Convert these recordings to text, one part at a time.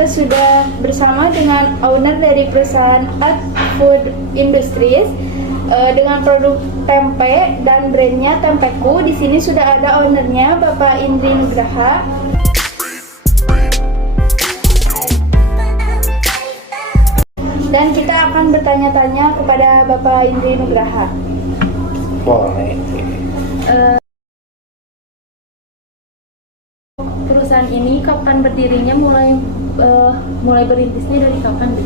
kita sudah bersama dengan owner dari perusahaan Art Food Industries dengan produk tempe dan brandnya Tempeku. Di sini sudah ada ownernya, Bapak Indri Nugraha. Dan kita akan bertanya-tanya kepada Bapak Indri Nugraha. Boleh. Perusahaan ini kapan berdirinya, mulai berintisnya dari kapan, Bu?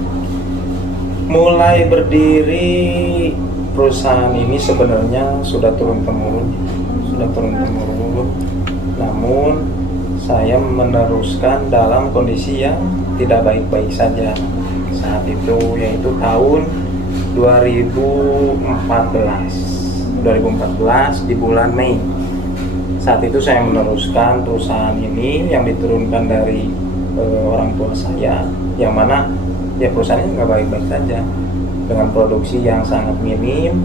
Mulai berdiri perusahaan ini sebenarnya sudah turun-temurun. Namun saya meneruskan dalam kondisi yang tidak baik-baik saja saat itu, yaitu tahun 2014 di bulan Mei. Saat itu saya meneruskan perusahaan ini yang diturunkan dari orang tua saya, yang mana ya perusahaan ini nggak baik-baik saja, dengan produksi yang sangat minim,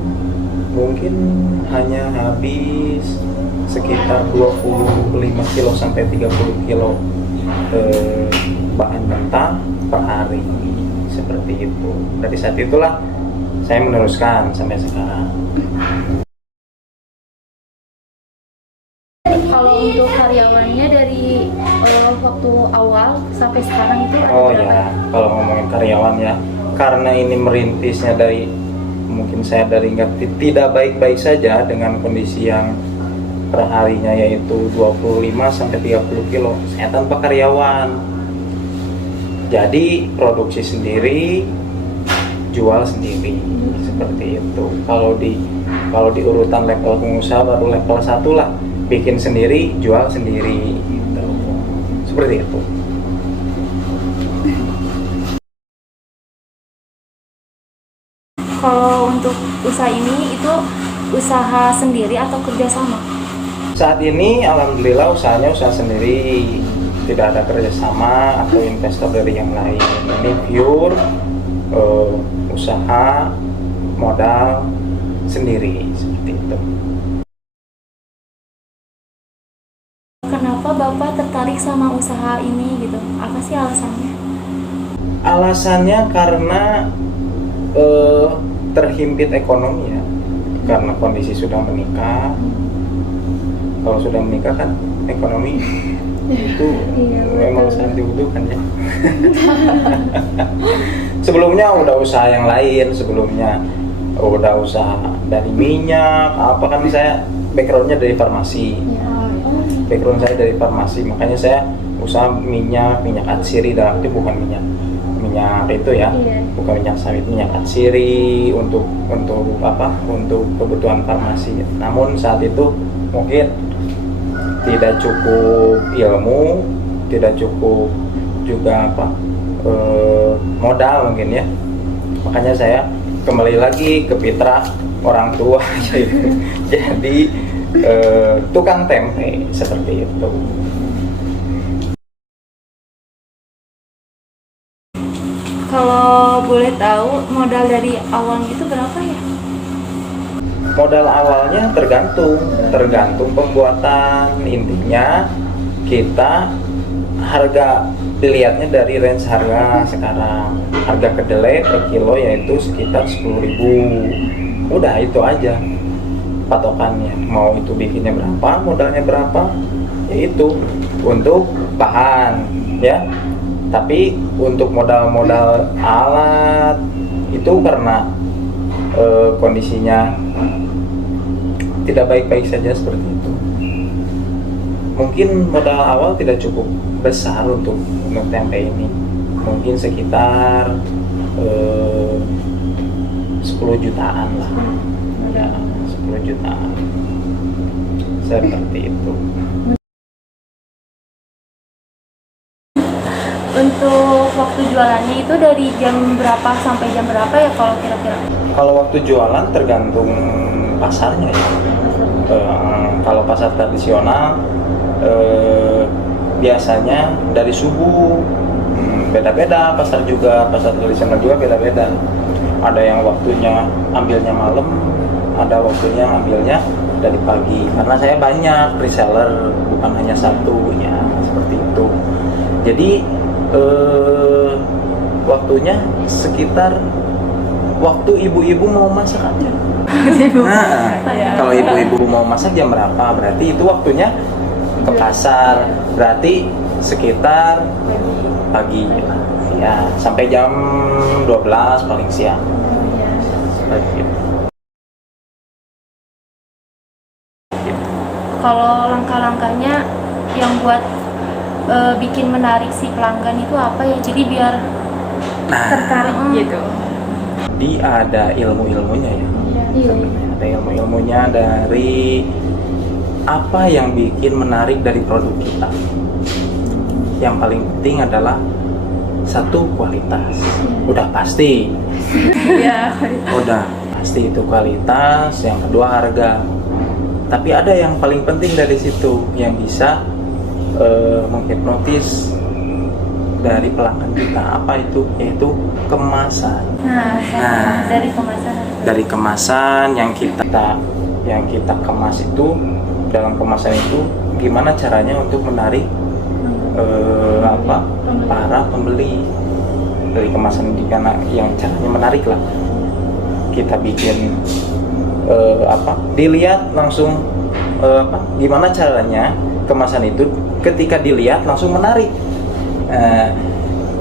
mungkin hanya habis sekitar 25 kilo sampai 30 kilo bahan mentah per hari, seperti itu. Dari saat itulah saya meneruskan sampai sekarang. Kalau untuk karyawannya dari waktu awal sampai sekarang itu ada Oh berapa? ya, kalau ngomongin karyawan ya, karena ini merintisnya dari mungkin saya dari tidak baik-baik saja dengan kondisi yang perharinya yaitu 25 sampai 30 kilo. Saya tanpa karyawan. Jadi produksi sendiri, jual sendiri, seperti itu. Kalau di urutan level pengusaha baru level 1 lah, bikin sendiri, jual sendiri, gitu. Seperti itu. Kalau untuk usaha ini itu usaha sendiri atau kerjasama? Saat ini alhamdulillah usahanya usaha sendiri, tidak ada kerjasama atau investor dari yang lain. Ini pure usaha modal sendiri, seperti itu. Kenapa Bapak tertarik sama usaha ini gitu? Apa sih alasannya? Alasannya karena terhimpit ekonomi ya, karena kondisi sudah menikah. Kalau sudah menikah kan ekonomi itu memang sangat dibutuhkan ya. Sebelumnya udah usaha yang lain, sebelumnya udah usaha dari minyak apa, kan saya backgroundnya dari farmasi. Background saya dari farmasi, makanya saya usaha minyak atsiri, dalam itu bukan minyak itu ya, bukan minyak sawit, minyak atsiri untuk kebutuhan farmasi. Namun saat itu mungkin tidak cukup ilmu, tidak cukup juga modal mungkin ya. Makanya saya kembali lagi ke fitrah orang tua yaitu jadi tukang tempe, seperti itu. Kalau boleh tahu modal dari awalnya itu berapa ya? Modal awalnya tergantung pembuatan. Intinya kita harga dilihatnya dari range harga sekarang. Harga kedelai per kilo yaitu sekitar 10.000. Udah itu aja patokannya. Mau itu bikinnya berapa, modalnya berapa, yaitu untuk bahan ya. Tapi untuk modal alat itu karena kondisinya tidak baik-baik saja, seperti itu. Mungkin modal awal tidak cukup besar untuk tempe ini. Mungkin sekitar 10 jutaan lah. Ya, 10 jutaan. Seperti itu. Untuk waktu jualannya itu dari jam berapa sampai jam berapa ya kalau kira-kira? Kalau waktu jualan tergantung pasarnya ya. Kalau pasar tradisional biasanya dari subuh, beda-beda. Pasar tradisional juga beda-beda. Ada yang waktunya ambilnya malam, ada waktunya ambilnya dari pagi. Karena saya banyak reseller, bukan hanya satu ya, seperti itu. Jadi waktunya sekitar waktu ibu-ibu mau masak aja. Nah, kalau ibu-ibu mau masak jam berapa? Berarti itu waktunya ke pasar. Berarti sekitar pagi lah. Ya, sampai jam 12 paling siang. Seperti itu. Kalau langkah-langkahnya yang buat bikin menarik si pelanggan itu apa ya? Jadi biar tertarik gitu. Dia ada ilmu-ilmunya ya. Iya. Ada ilmu-ilmunya dari apa yang bikin menarik dari produk kita. Yang paling penting adalah satu, kualitas. Udah pasti. Iya. Udah pasti itu kualitas. Yang kedua, harga. Tapi ada yang paling penting dari situ yang bisa menghipnotis dari pelanggan kita. Apa itu? Yaitu kemasan. Nah, dari kemasan. Dari kemasan yang kita kemas itu, dalam kemasan itu gimana caranya untuk menarik para pembeli. Dari kemasan yang caranya menarik lah, kita bikin dilihat langsung gimana caranya kemasan itu ketika dilihat langsung menarik.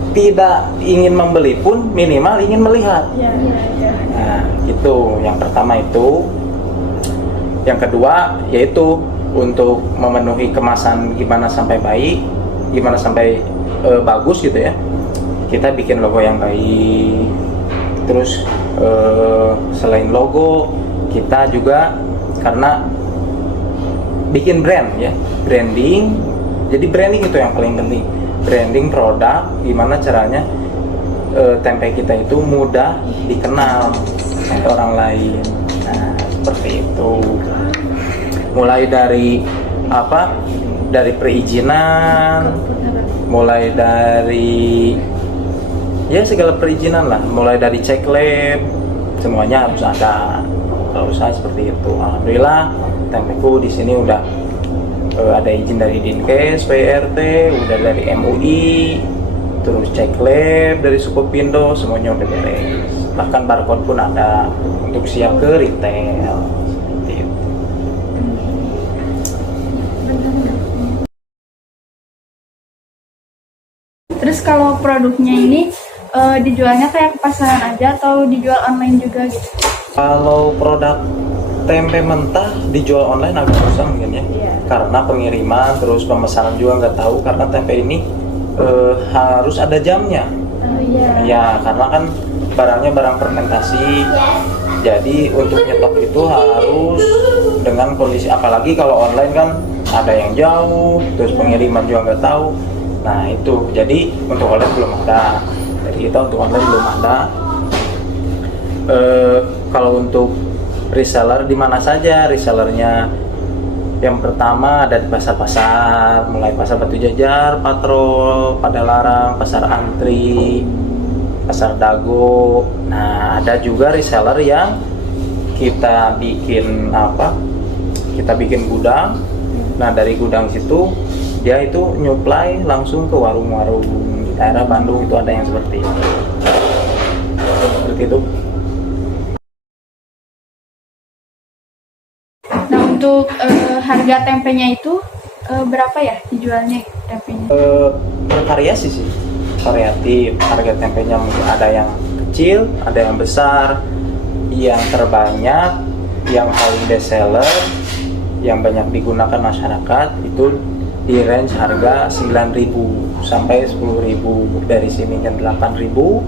Tidak ingin membeli pun minimal ingin melihat. Nah, gitu. Yang pertama itu. Yang kedua yaitu untuk memenuhi kemasan gimana sampai baik, gimana sampai bagus gitu ya. Kita bikin logo yang baik. Terus selain logo, kita juga karena bikin brand ya, branding. Jadi branding itu yang paling penting. Branding produk, gimana caranya tempe kita itu mudah dikenal oleh orang lain. Nah, seperti itu. Mulai dari dari perizinan, mulai dari ya segala perizinan lah, mulai dari cek lab, semuanya harus ada. Kalau usaha seperti itu, alhamdulillah tempeku di sini udah ada izin dari Dinkes, PRT, udah dari MUI, terus cek lab dari Sukopindo, semuanya udah beres. Bahkan barcode pun ada untuk siap ke retail. Seperti itu. Terus kalau produknya ini dijualnya kayak ke pasaran aja atau dijual online juga gitu? Kalau produk tempe mentah dijual online agak susah mungkin ya. Karena pengiriman terus pemesanan juga nggak tahu, karena tempe ini harus ada jamnya. Ya, karena kan barangnya barang fermentasi. Jadi untuk nyetok itu harus dengan kondisi, apalagi kalau online kan ada yang jauh, terus pengiriman juga nggak tahu. Nah itu, jadi untuk online belum ada. Jadi kita untuk online belum ada. Kalau untuk reseller di mana saja resellernya? Yang pertama ada di pasar-pasar, mulai pasar Batu Jajar, Patrol, Padalarang, pasar Antri, pasar Dago. Nah, ada juga reseller yang kita bikin kita bikin gudang. Nah, dari gudang situ dia itu nyuplai langsung ke warung-warung di daerah Bandung, itu ada yang seperti itu. Seperti itu. Nah, untuk harga tempenya itu berapa ya dijualnya tempenya? Bervariasi sih, variatif. Harga tempenya mungkin ada yang kecil, ada yang besar. Yang terbanyak, yang paling best seller, yang banyak digunakan masyarakat itu di range harga 9.000 sampai 10.000. Dari sini kan 8.000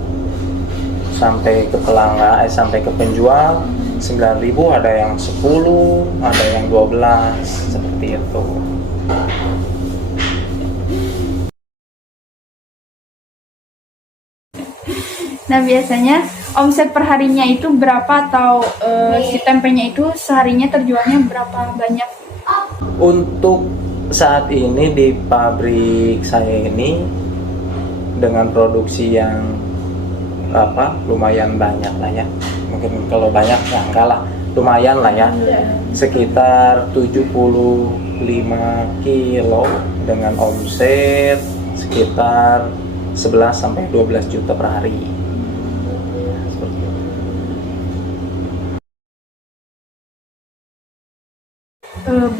sampai ke pelanggan, sampai ke penjual 9.000, ada yang 10, ada yang 12, seperti itu. Nah, biasanya omset perharinya itu berapa, atau si tempenya itu seharinya terjualnya berapa banyak? Untuk saat ini di pabrik saya ini dengan produksi yang lumayan banyak lah ya. Mungkin kalau banyak ya enggak lah, lumayan lah ya. Sekitar 75 kilo dengan omset sekitar 11 sampai 12 juta per hari. Ya, seperti itu.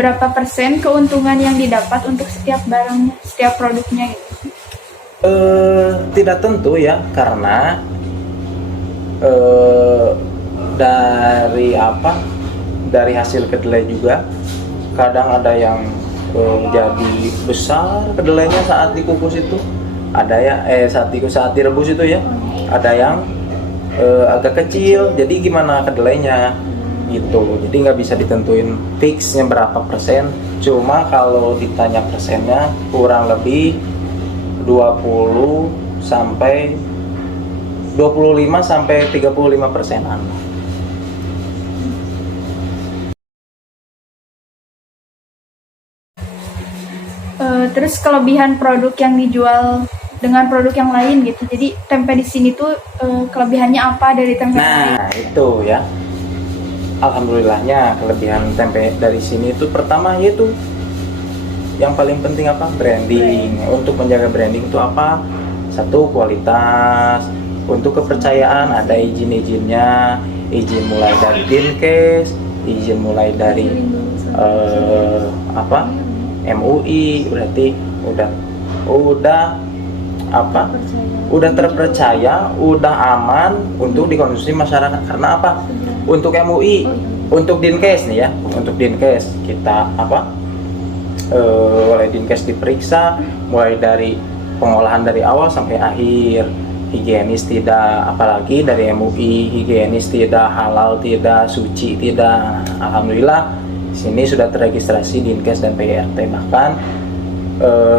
Berapa persen keuntungan yang didapat untuk setiap barangnya, setiap produknya gitu? Tidak tentu ya, karena dari hasil kedelai juga kadang ada yang jadi besar kedelainya saat dikukus itu, ada ya saat direbus itu ya, ada yang agak kecil. Jadi gimana kedelainya gitu, jadi nggak bisa ditentuin fixnya berapa persen. Cuma kalau ditanya persennya kurang lebih 25 sampai 35%-an. Terus kelebihan produk yang dijual dengan produk yang lain gitu. Jadi tempe di sini tuh kelebihannya apa dari tempe yang lain? Nah itu ya, alhamdulillahnya kelebihan tempe dari sini itu pertama yaitu yang paling penting apa? Branding. Untuk menjaga branding itu apa? Satu, kualitas. Untuk kepercayaan ada izin-izinnya, izin mulai dari Dinkes, izin mulai dari MUI, berarti udah terpercaya, udah aman untuk dikonsumsi masyarakat. Karena apa? Untuk MUI, untuk Dinkes nih ya, untuk Dinkes kita oleh Dinkes diperiksa mulai dari pengolahan dari awal sampai akhir, higienis tidak, apalagi dari MUI higienis tidak, halal tidak, suci tidak. Alhamdulillah sini sudah terregistrasi Dinkes dan PRT, bahkan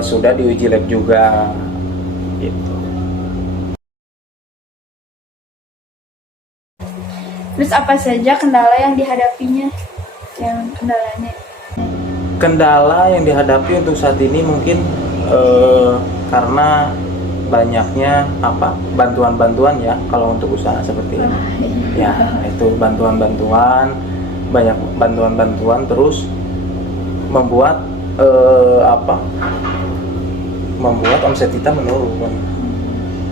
sudah diuji lab juga gitu. Terus apa saja kendala yang dihadapinya? Kendala yang dihadapi untuk saat ini mungkin karena banyaknya bantuan-bantuan ya, kalau untuk usaha seperti ini ya, itu bantuan-bantuan, banyak bantuan-bantuan terus membuat membuat omset kita menurun.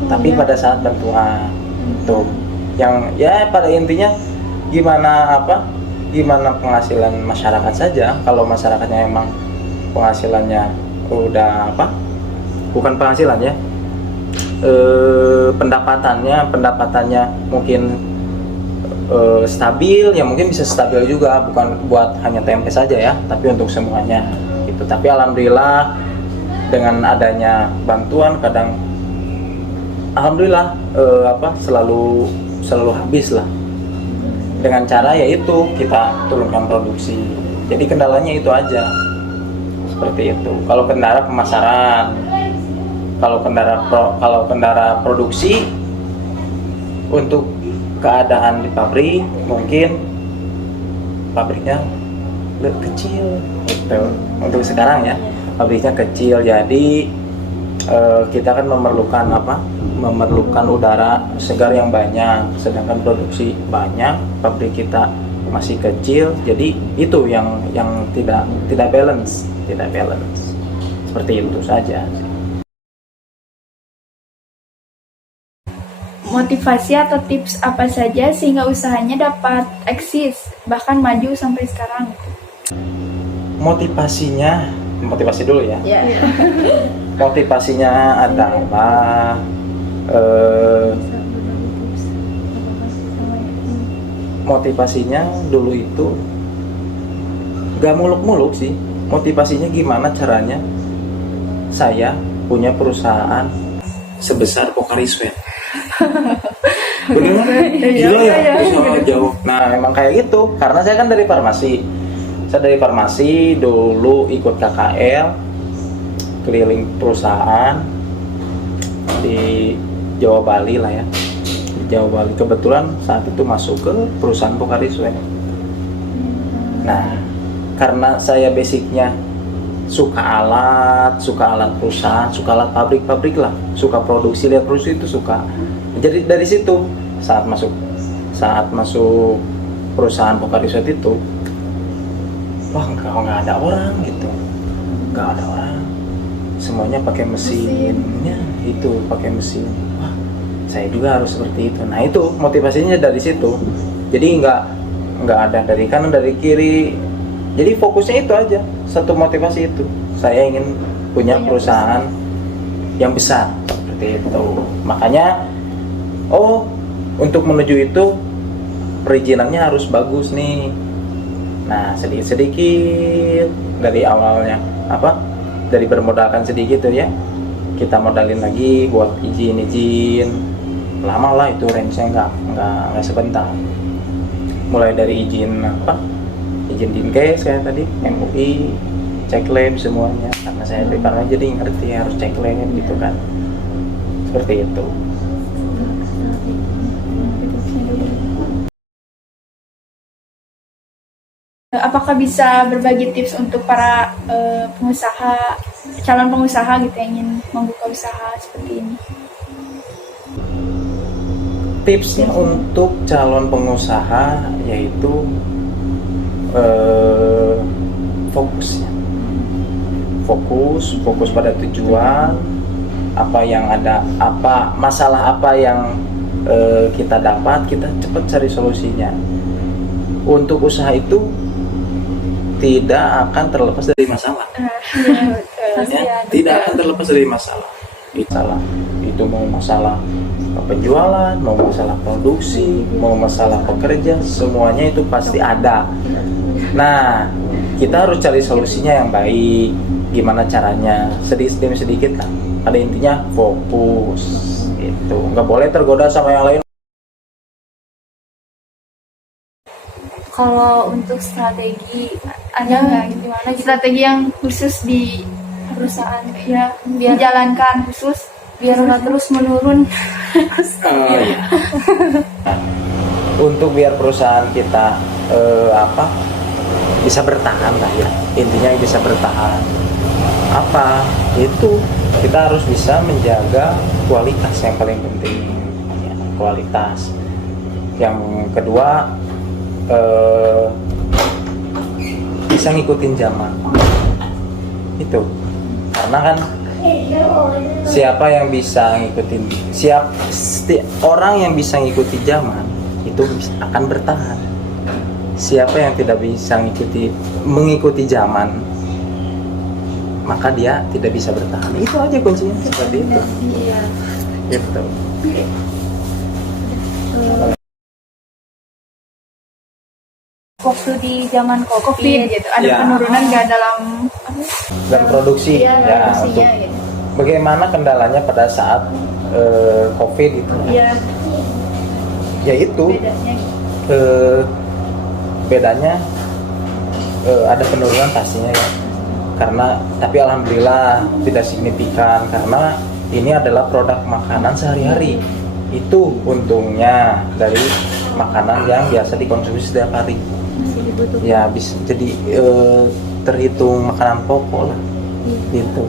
Tapi pada saat bantuan itu yang ya pada intinya gimana penghasilan masyarakat saja. Kalau masyarakatnya emang penghasilannya udah bukan penghasilan ya, pendapatannya mungkin stabil ya, mungkin bisa stabil juga, bukan buat hanya tempe saja ya, tapi untuk semuanya gitu. Tapi alhamdulillah dengan adanya bantuan kadang alhamdulillah selalu habis lah, dengan cara yaitu kita turunkan produksi. Jadi kendalanya itu aja, seperti itu. Kalau kendala pemasaran, kalau kendala produksi, untuk keadaan di pabrik mungkin pabriknya kecil gitu. Untuk sekarang ya pabriknya kecil, jadi kita kan memerlukan udara segar yang banyak, sedangkan produksi banyak, pabrik kita masih kecil, jadi itu yang tidak balance, seperti itu saja. Motivasi atau tips apa saja sehingga usahanya dapat eksis bahkan maju sampai sekarang? Motivasi dulu ya. Motivasinya adalah motivasinya dulu itu gak muluk-muluk sih. Motivasinya gimana caranya saya punya perusahaan sebesar Pocari Sweat. Bener? Gila ya, perusahaan jauh. Nah emang kayak gitu, karena saya kan dari farmasi. Saya dari farmasi dulu ikut KKL keliling perusahaan di Jawa Bali lah ya, di Jawa Bali. Kebetulan saat itu masuk ke perusahaan Pocari Sweat. Nah karena saya basicnya suka alat perusahaan, suka alat pabrik lah, suka produksi, lihat produksi itu suka. Jadi dari situ saat masuk perusahaan Pocari Sweat itu, wah nggak ada orang gitu, nggak ada orang. semuanya pakai mesinnya, itu pakai mesin. Wah, saya juga harus seperti itu. Nah itu motivasinya dari situ. Jadi nggak ada dari kanan dari kiri. Jadi fokusnya itu aja, satu motivasi itu. Saya ingin punya perusahaan yang besar seperti itu. Makanya untuk menuju itu perizinannya harus bagus nih. Nah sedikit-sedikit dari awalnya dari bermodalkan sedikit tuh ya, kita modalin lagi buat izin. Lama lah itu, range-nya nggak sebentar. Mulai dari izin izin Dinkes kayak tadi, MUI, cek lab semuanya, karena saya di Parma jadi ngerti harus cek lab gitu kan, seperti itu. Apakah bisa berbagi tips untuk para calon pengusaha gitu yang ingin membuka usaha seperti ini? Tipsnya untuk calon pengusaha yaitu fokusnya, fokus pada tujuan, apa yang ada, masalah apa yang kita dapat, kita cepat cari solusinya. Untuk usaha itu tidak akan terlepas dari masalah. Tidak akan terlepas dari masalah. Itu mau masalah penjualan, mau masalah produksi, mau masalah pekerja, semuanya itu pasti ada. Nah, kita harus cari solusinya yang baik. Gimana caranya? Sedikit demi sedikit lah. Pada intinya fokus. Itu nggak boleh tergoda sama yang lain. Kalau untuk strategi ada nggak gimana Strategi yang khusus di perusahaan ya biar dijalankan khusus biar nggak terus menurun? Iya. Untuk biar perusahaan kita bisa bertahan lah ya, intinya bisa bertahan. Itu kita harus bisa menjaga kualitas yang paling penting ya, kualitas. Yang kedua bisa ngikutin zaman itu, karena kan siapa yang bisa ngikutin orang yang bisa ngikuti zaman itu akan bertahan. Siapa yang tidak bisa mengikuti zaman, maka dia tidak bisa bertahan. Itu aja kuncinya, seperti itu. Iya. Gitu. Waktu di zaman COVID gitu, ada Ya. penurunan nggak dalam Dan produksi Iya, ya, produksinya untuk gitu. bagaimana kendalanya pada saat COVID itu. Iya, Yaitu bedanya. bedanya ada penurunan pastinya ya, tapi alhamdulillah tidak signifikan karena ini adalah produk makanan sehari-hari. Itu untungnya dari makanan yang biasa dikonsumsi setiap hari ya, bisa jadi terhitung makanan pokok lah gitu.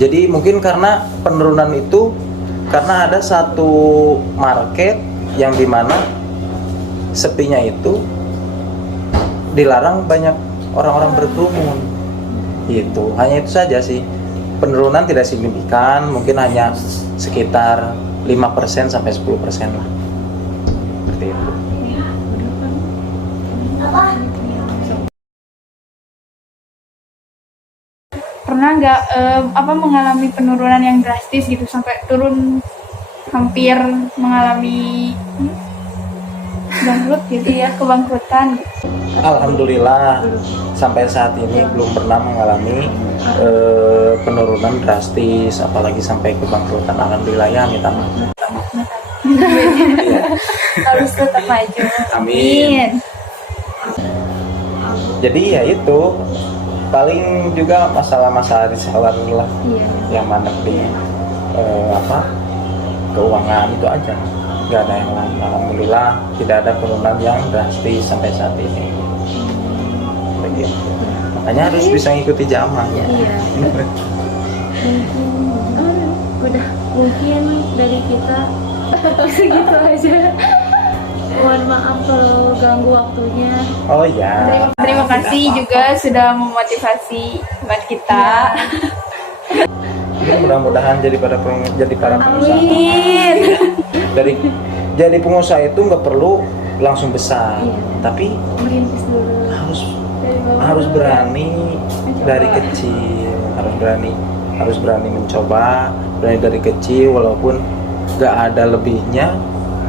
Jadi mungkin karena penurunan itu karena ada satu market yang dimana sepinya itu dilarang banyak orang-orang berkerumun gitu. Hanya itu saja sih, penurunan tidak signifikan, mungkin hanya sekitar 5% sampai 10% lah, seperti itu. Pernah nggak mengalami penurunan yang drastis gitu sampai turun hampir mengalami bangkrut gitu ya, kebangkrutan gitu? Alhamdulillah sampai saat ini belum pernah mengalami penurunan drastis, apalagi sampai kebangkrutan. Alhamdulillah ya, minta maaf. harus tetap maju. Amin. Jadi ya itu paling juga masalah-masalah reseller lah, yang mandek di keuangan itu aja, nggak ada yang lain. Alhamdulillah tidak ada penurunan yang drastis sampai saat ini. Begitu. Makanya harus bisa ngikuti zaman. Iya. Mungkin dari kita segitu aja. Mohon maaf kalau ganggu waktunya. Oh ya. Terima kasih juga sudah memotivasi buat kita. Ini mudah-mudahan jadi para pengusaha. Amin. Jadi pengusaha itu nggak perlu langsung besar, Iya. tapi Merintis dulu. Dari bawah harus dulu. berani Mencoba. dari kecil, harus berani mencoba, berani dari kecil walaupun nggak ada lebihnya.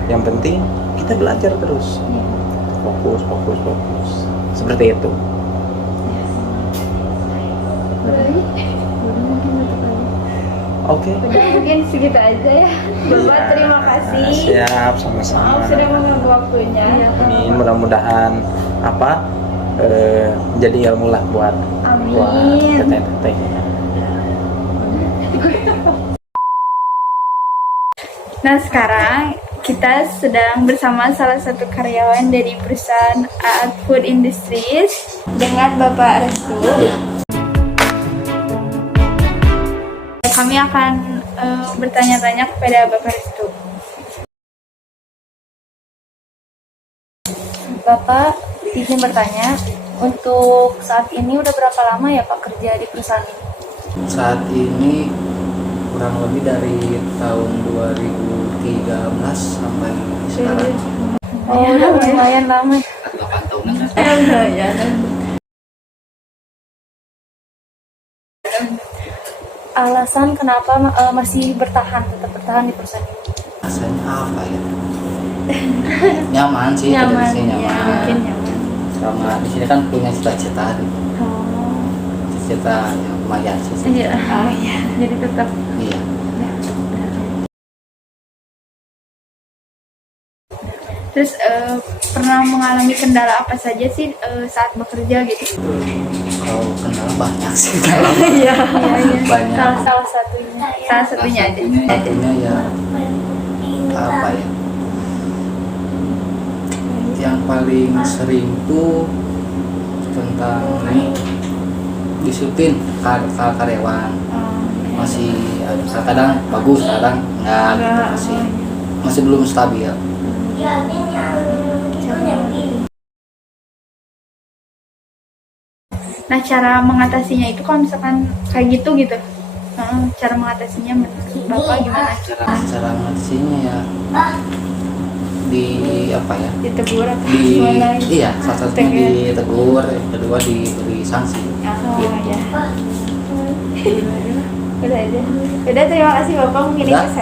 Yang penting kita belajar terus, Iya. fokus, seperti itu. Baru mungkin tutup lagi. Oke. Udah mungkin segitu aja ya. Bapak terima kasih. Siap, sama-sama. Maaf sudah mengganggu waktunya. Amin. Mudah-mudahan jadi ilmu lah buat Amin. teteh-teteh. Nah sekarang kita sedang bersama salah satu karyawan dari perusahaan AAT Food Industries dengan Bapak Restu. Kami akan bertanya-tanya kepada Bapak Restu. Bapak izin bertanya, untuk saat ini udah berapa lama ya Pak kerja di perusahaan ini? Saat ini kurang lebih dari tahun 2013 sampai sekarang. Oh, udah lumayan lama. 8 tahunan. Alasan kenapa masih tetap bertahan di perusahaan ini? Rasanya apa ya? Nyaman sih, Nyaman, kerja di sini ya, mungkin nyaman. Sama di sini kan punya cita-cita, Oh, cita yang lumayan sih. iya. Oh iya, jadi tetap. Iya. Terus pernah mengalami kendala apa saja sih saat bekerja gitu? Kalau kendala banyak sih, kendala Iya. banyak. Salah satunya. Salah satunya aja. Satunya ya apa ya? Yang paling sering tuh tentang ini disiplin karyawan. Masih kadang bagus, kadang enggak gitu, masih belum stabil. Nah cara mengatasinya itu kalau misalkan kayak gitu cara mengatasinya menurut Bapak gimana? Cara mengatasinya ya di apa ya? Ditegur atau Di gimana? iya, salah satunya ditegur, yang kedua diberi sanksi. Oh Gitu. ya. Udah aja. Udah terima kasih Bapak mungkin Udah. itu